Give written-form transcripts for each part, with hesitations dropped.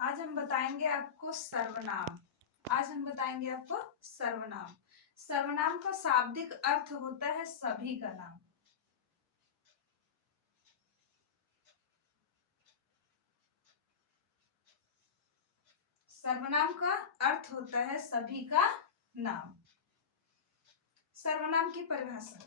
आज हम बताएंगे आपको सर्वनाम। सर्वनाम का शाब्दिक अर्थ होता है सभी का नाम। सर्वनाम का अर्थ होता है सभी का नाम। सर्वनाम की परिभाषा।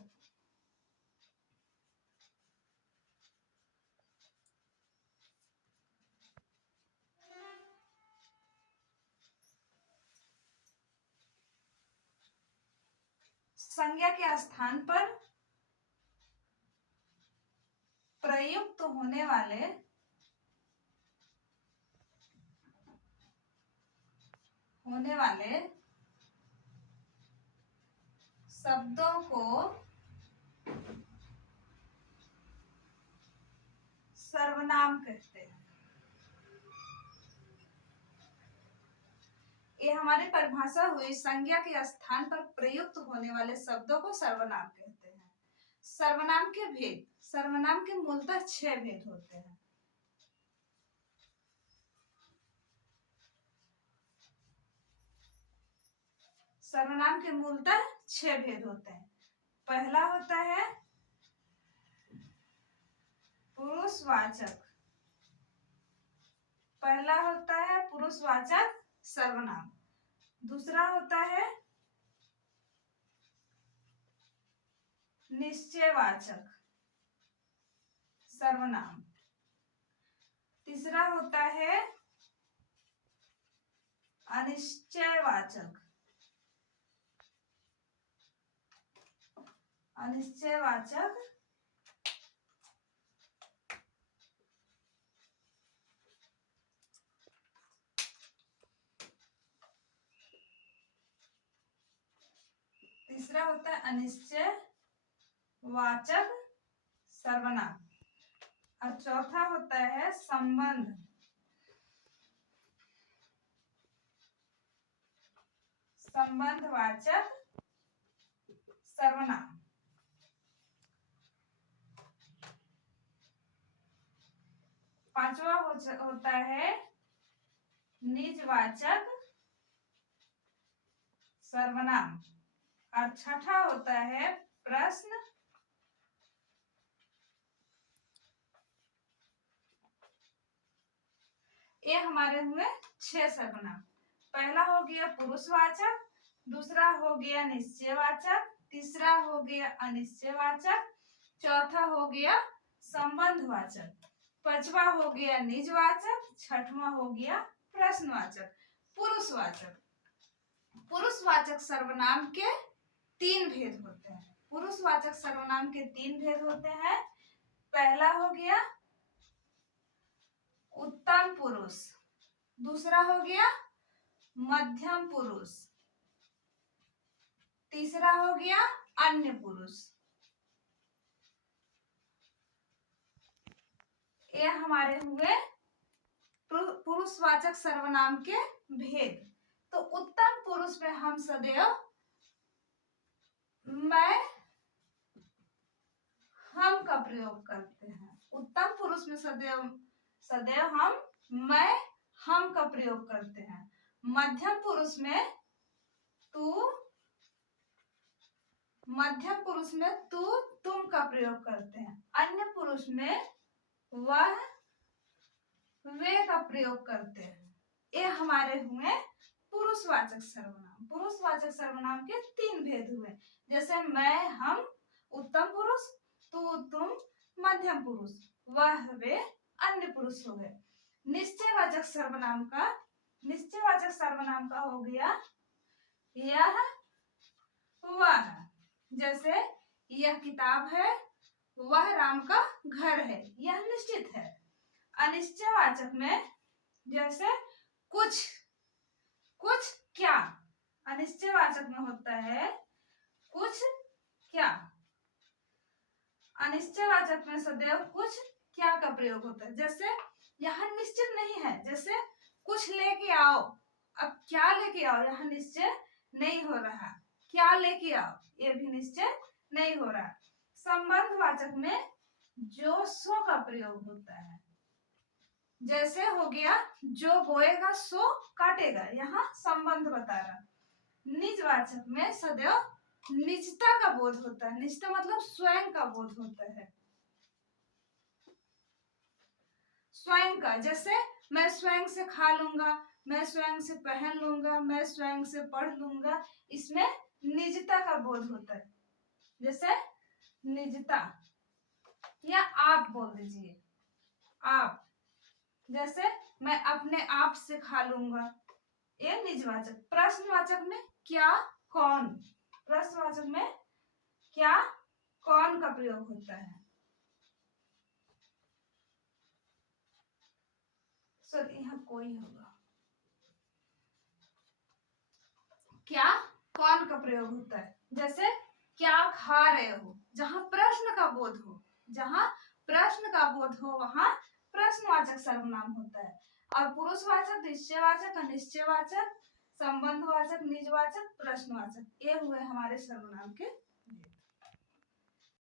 संज्ञा के स्थान पर प्रयुक्त होने वाले शब्दों को सर्वनाम कहते हैं। ये हमारी परिभाषा हुई। संज्ञा के स्थान पर प्रयुक्त होने वाले शब्दों को सर्वनाम कहते हैं। सर्वनाम के भेद। सर्वनाम के मूलतः 6 भेद होते हैं। सर्वनाम के मूलतः 6 भेद होते हैं। पहला होता है पुरुषवाचक। सर्वनाम। दूसरा होता है निश्चयवाचक सर्वनाम। तीसरा होता है अनिश्चयवाचक सर्वनाम। और चौथा होता है संबंधवाचक सर्वनाम। पांचवा होता है निजवाचक सर्वनाम। और छठा होता है प्रश्न। ये हमारे हुए 6 सर्वनाम। पहला हो गया पुरुषवाचक, दूसरा हो गया निश्चयवाचक, तीसरा हो गया अनिश्चयवाचक, चौथा हो गया संबंधवाचक, पांचवा हो गया निजवाचक, छठवां हो गया प्रश्नवाचक। पुरुषवाचक सर्वनाम के 3 भेद होते हैं। पुरुषवाचक सर्वनाम के 3 भेद होते हैं। पहला हो गया उत्तम पुरुष, दूसरा हो गया मध्यम पुरुष, तीसरा हो गया अन्य पुरुष। ये हमारे हुए पुरुषवाचक सर्वनाम के भेद। तो उत्तम पुरुष में हम सदैव मैं हम का प्रयोग करते हैं। उत्तम पुरुष में सदैव हम मैं हम का प्रयोग करते हैं। मध्यम पुरुष में तू तुम का प्रयोग करते हैं। अन्य पुरुष में वह वे का प्रयोग करते हैं। ये हमारे हुए पुरुषवाचक सर्वनाम। पुरुषवाचक सर्वनाम के 3 भेद हुए, जैसे मैं हम उत्तम पुरुष, तू तुम मध्यम पुरुष, वह वे अन्य पुरुष हो गए। निश्चयवाचक सर्वनाम का हो गया यह वह। जैसे यह किताब है, वह राम का घर है, यह निश्चित है। अनिश्चयवाचक में जैसे कुछ क्या। अनिश्चयवाचक में होता है कुछ क्या। अनिश्चयवाचक में सदैव कुछ क्या का प्रयोग होता है। जैसे यह निश्चित नहीं है, जैसे कुछ लेके आओ। अब क्या लेके आओ यह निश्चय नहीं हो रहा। क्या लेके आओ ये भी निश्चय नहीं हो रहा। संबंधवाचक में जो सो का प्रयोग होता है। जैसे हो गया जो बोएगा सो काटेगा, यहाँ संबंध बता रहा। निजवाचक में सदैव निजता का बोध होता है। निजता मतलब स्वयं का बोध होता है, स्वयं का। जैसे मैं स्वयं से खा लूंगा, मैं स्वयं से पहन लूंगा, मैं स्वयं से पढ़ लूंगा, इसमें निजता का बोध होता है। जैसे निजता, या आप बोल दीजिए, आप। जैसे मैं अपने आप से खा लूंगा, ये निजवाचक। प्रश्नवाचक में क्या, कौन। प्रश्नवाचक में क्या, कौन का प्रयोग होता है। सर यहाँ कोई होगा, क्या, कौन का प्रयोग होता है। जैसे क्या खा रहे हो, जहां प्रश्न का बोध हो, जहां प्रश्न का बोध हो वहां प्रश्नवाचक सर्वनाम होता है। और पुरुषवाचक, निश्चयवाचक, अनिश्चयवाचक, संबंधवाचक, निजवाचक, प्रश्नवाचक, ये हुए हमारे सर्वनाम के